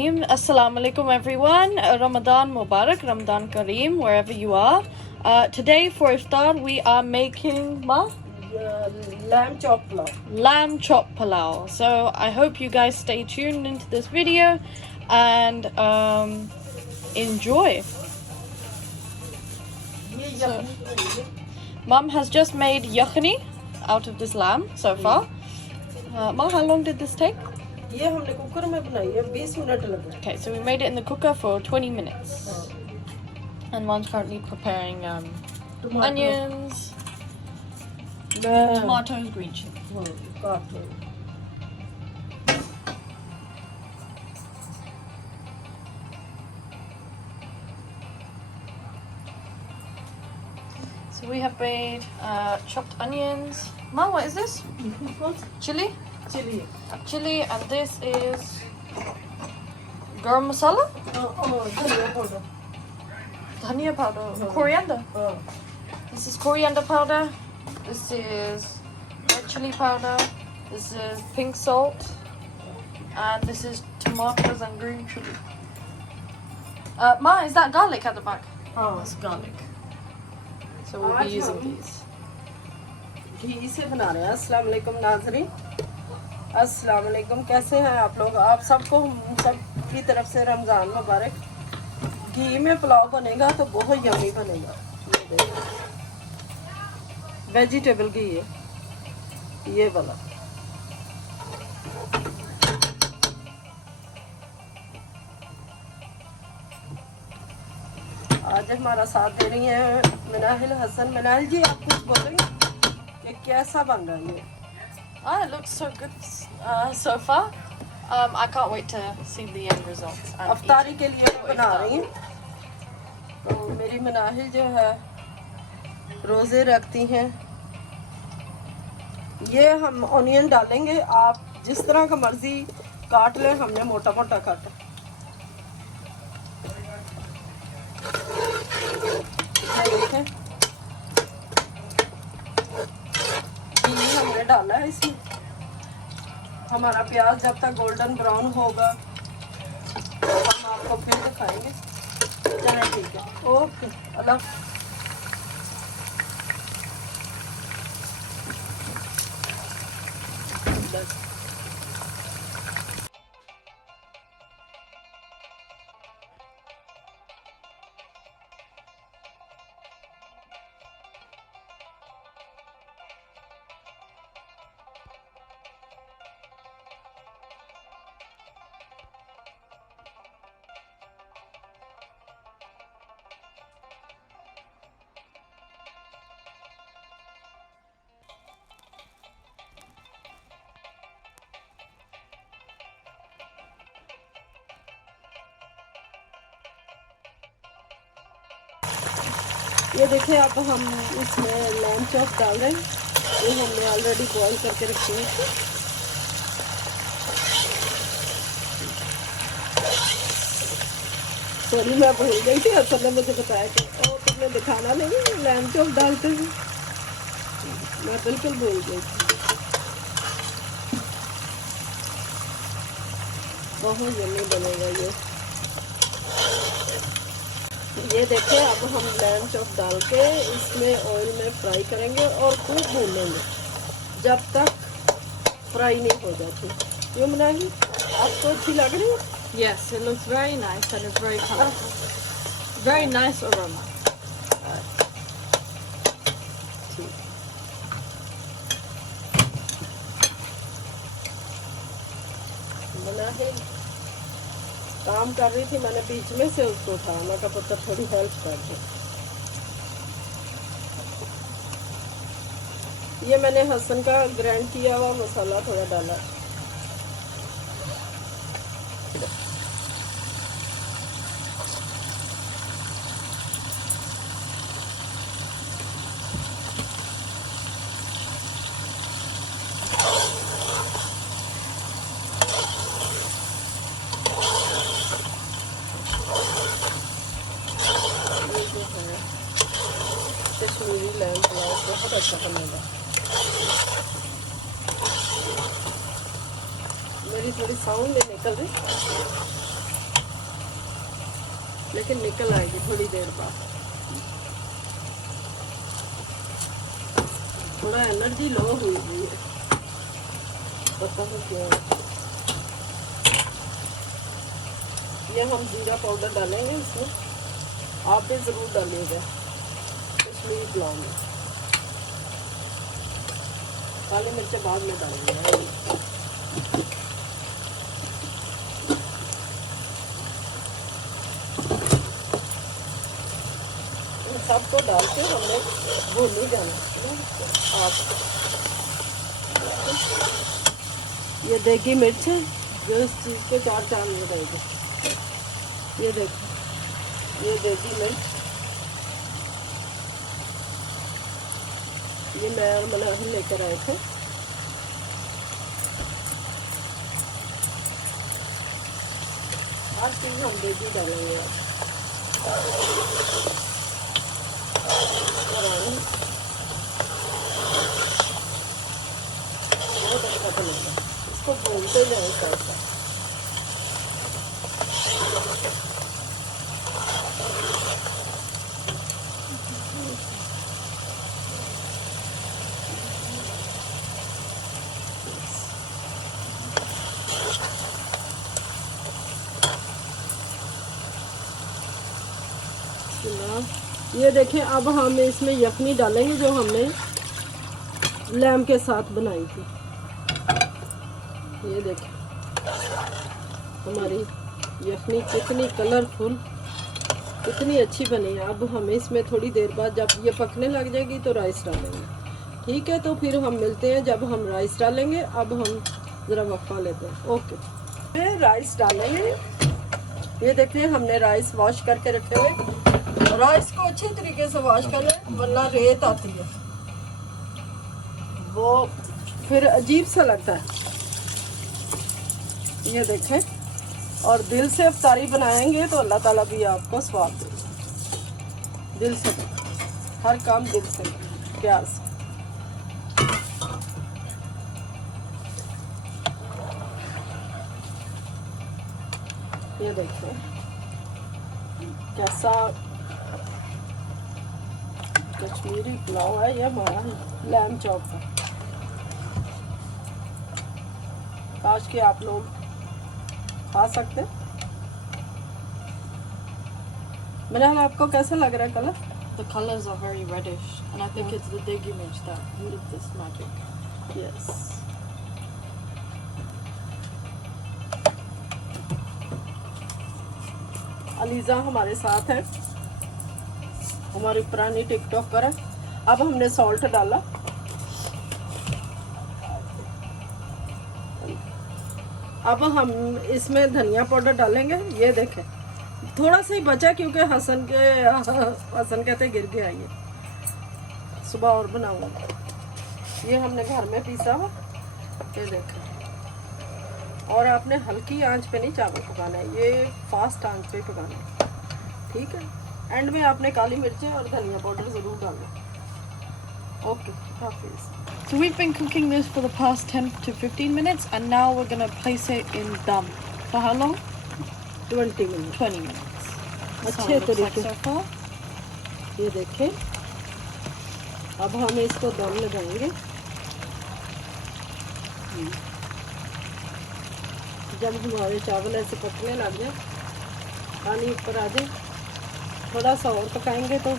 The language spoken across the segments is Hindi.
Bismillahirrahmanirrahim. Assalamu alaikum everyone. Ramadan Mubarak, Ramadan Kareem, wherever you are. Today for Iftar we are making lamb chop pulao. Lamb chop pulao. So I hope you guys stay tuned into this video and enjoy. So, Mum has just made yakhni out of this lamb so far. Ma, how long did this take? ये हमने कुकर में बनाई है 20 मिनट लगे. Okay, so we made it in the cooker for 20 minutes. And Mom's currently preparing onions, tomatoes, green chili. So we have made chopped onions. Mom, what is this? Chili? Chili, and this is garam masala? Dhania powder. Coriander. This is coriander powder. This is red chili powder. This is pink salt. And this is tomatoes and green chili. Ma, is that garlic at the back? That's garlic. So we'll be using these. घी से बना रहे हैं. अस्सलाम वालेकुम नाज़रीन. अस्सलाम वालेकुम. कैसे हैं आप लोग? आप सबको सबकी तरफ से रमज़ान मुबारक. घी में पुलाव बनेगा तो बहुत यम्मी बनेगा. वेजिटेबल घी है ये वाला. आज हमारा साथ दे रही हैं मिनाहिल हसन. मिनाहिल जी, आप कुछ बोलेंगे कि कैसा बन रहा है ये? It looks so good so far. I can't wait to see the end results. अफ्तारी के लिए बना रही हूँ. तो मेरी मिनाहिल जो है रोज़े रखती हैं. ये हम ऑनियन डालेंगे. आप जिस तरह का मर्जी काट लें. हमने मोटा मोटा काटा. देखें घी हमने डाला है इसमें. हमारा प्याज जब तक गोल्डन ब्राउन होगा तो हम आपको फिर दिखाएंगे. चलें, ठीक है. ओके, अल्लाह. ये देखें, अब हम इसमें लैम चॉप डाल रहे हैं. ये हमने ऑलरेडी बॉईल करके रखी है. सॉरी, मैं भूल गई थी. असल ने मुझे बताया कि तुमने दिखाना नहीं लैम चॉप डालते हैं. मैं बिल्कुल भूल गई थी. बहुत यम्मी बनेगा ये. ये देखिए, अब हम लैम चॉप डाल के इसमें ऑयल में फ्राई करेंगे और खूब भूनेंगे जब तक फ्राई नहीं हो जाती. ये बनाएंगे. आपको अच्छी लग रही है? Yes, it looks very nice and it's very colorful. Very nice aroma. बनाए काम कर रही थी. मैंने बीच में से उसको उठाया. मैं कहा पुत्र थोड़ी हेल्प कर दो. ये मैंने हसन का ग्राइंड किया हुआ मसाला थोड़ा डाला. कश्मीरी लैम पुलाव बहुत अच्छा बनेगा. मेरी थोड़ी साउंड नहीं निकल रही. लेकिन निकल आएगी थोड़ी देर बाद। थोड़ा एनर्जी लो हुई हुई है, पता नहीं क्यों। ये हम जीरा पाउडर डालेंगे इसमें, आप भी ज़रूर डालिएगा कश्मीरी पुलाव में। काली मिर्च बाद में डालेंगे। सबको डाल के हमने भून ही जाना। आप ये देगी मिर्च है जो इस चीज़ को चार चार नहीं रहेगी। ये देखो, ये देगी मिर्च, ये मैं और मनाही लेकर आए थे। हर चीज़ हम देगी डालेंगे आज। बहुत अच्छा बनेगा, इसको भूनते जाए साथ। ये देखें, अब हम इसमें यखनी डालेंगे जो हमने लैम के साथ बनाई थी। ये देखें हमारी यखनी कितनी कलरफुल, कितनी अच्छी बनी है। अब हम इसमें थोड़ी देर बाद जब ये पकने लग जाएगी तो राइस डालेंगे। ठीक है, तो फिर हम मिलते हैं जब हम राइस डालेंगे। अब हम ज़रा वक्फा लेते हैं। ओके, राइस डालेंगे। ये देखिए हमने राइस वॉश करके रखे हुए। राइस को अच्छे तरीके से वॉश कर लें, वरना रेत आती है, वो फिर अजीब सा लगता है। ये देखें, और दिल से इफ्तारी बनाएंगे तो अल्लाह ताला भी आपको स्वाब देगा। दिल से, हर काम दिल से, प्यार से। ये देखो कैसा कश्मीरी पुलाव है। ये हमारा लैम चॉप है। काश के आप लोग खा सकते। मैंने आपको कैसा लग रहा है colour? The colors are very reddish, and I think it's the degi mirch that did this magic. Yes. Aliza हमारे साथ है, हमारी पुरानी टिकटॉकर है। अब हमने सॉल्ट डाला। अब हम इसमें धनिया पाउडर डालेंगे। ये देखें थोड़ा सा ही बचा, क्योंकि हसन कहते गिर गया। ये सुबह और बनाऊंगा। ये हमने घर में पीसा हुआ। ये देखें, और आपने हल्की आंच पे नहीं चावल पकाना है, ये फास्ट आंच पे पकाना है। ठीक है, एंड में आपने काली मिर्चें और धनिया पाउडर ज़रूर डालना। ओके, हाफिज़। So we've been cooking this for the past 10 to 15 minutes, and now we're going to place it in dum. For how long? 20 minute. 20 minutes. अच्छे तरीके so far. ये देखें, अब हम इसको दम लगाएंगे। जब हमारे चावल ऐसे पकने लग जाए, पानी ऊपर आ जाए, थोड़ा सा और पकाएंगे तो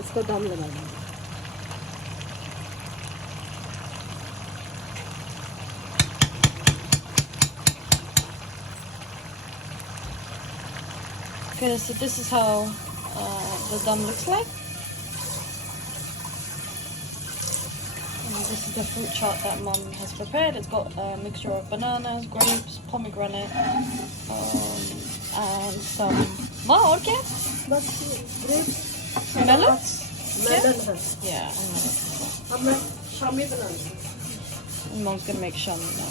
इसको दम लगा देंगे। Okay, so this is how the dum looks like. And this is the fruit chart that Mum has prepared. It's got a mixture of bananas, grapes, pomegranate, and some what? बस grapes, Melons? melon है। Yeah, and melons as well. अब मैं शामी बनाऊंगी। And Mum's gonna make shami now.